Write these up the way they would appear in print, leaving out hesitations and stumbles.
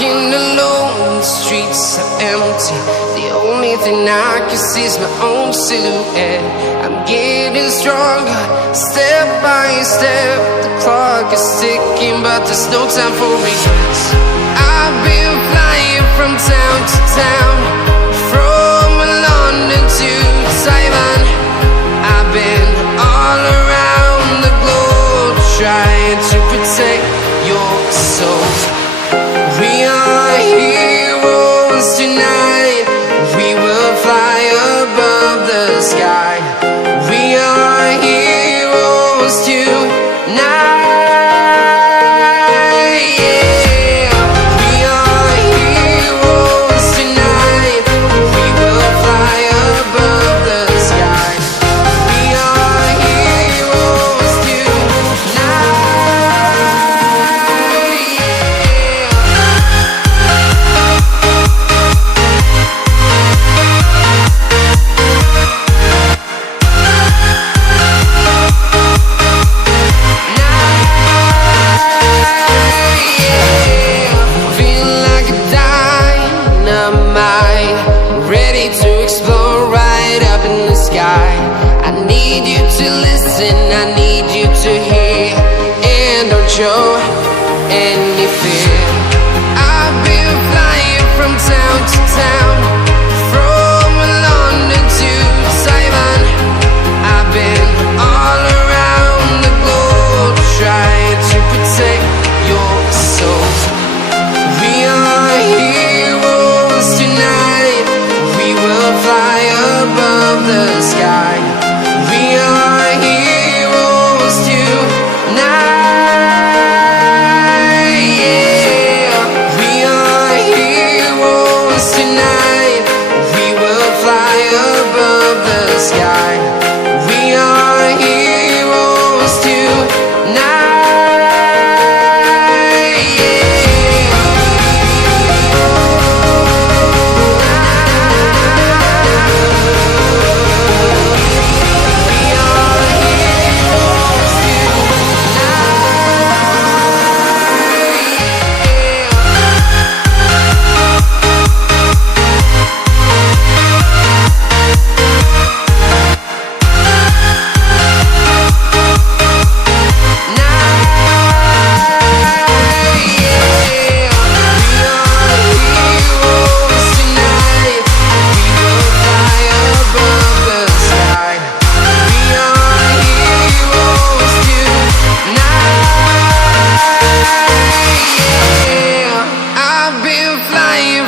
walking alone, the streets are empty. The only thing I can see is my own silhouette. I'm getting stronger, step by step. The clock is ticking, but there's no time for regrets. I've been flying from town to town, from London to Taiwan. I've been all around the globe, trying to protect your soul. We are heroes tonight. We will fly above the sky. We are heroes tonight. Yeah. We are heroes tonight. We will fly above the sky. We are heroes tonight. To explore right up in the sky. I need you to listen, I need you to hear, and don't show any fear. I've been flying from town to town, from London to Taiwan. I've been all around the globe, trying to protect your soul. We are heroes tonight. We will fly above the sky. We are heroes tonight. Yeah. We are heroes tonight. We will fly above the sky. We are heroes tonight.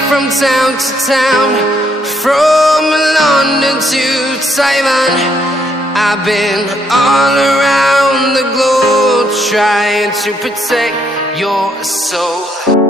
From town to town, from London to Taiwan. I've been all around the globe, trying to protect your soul.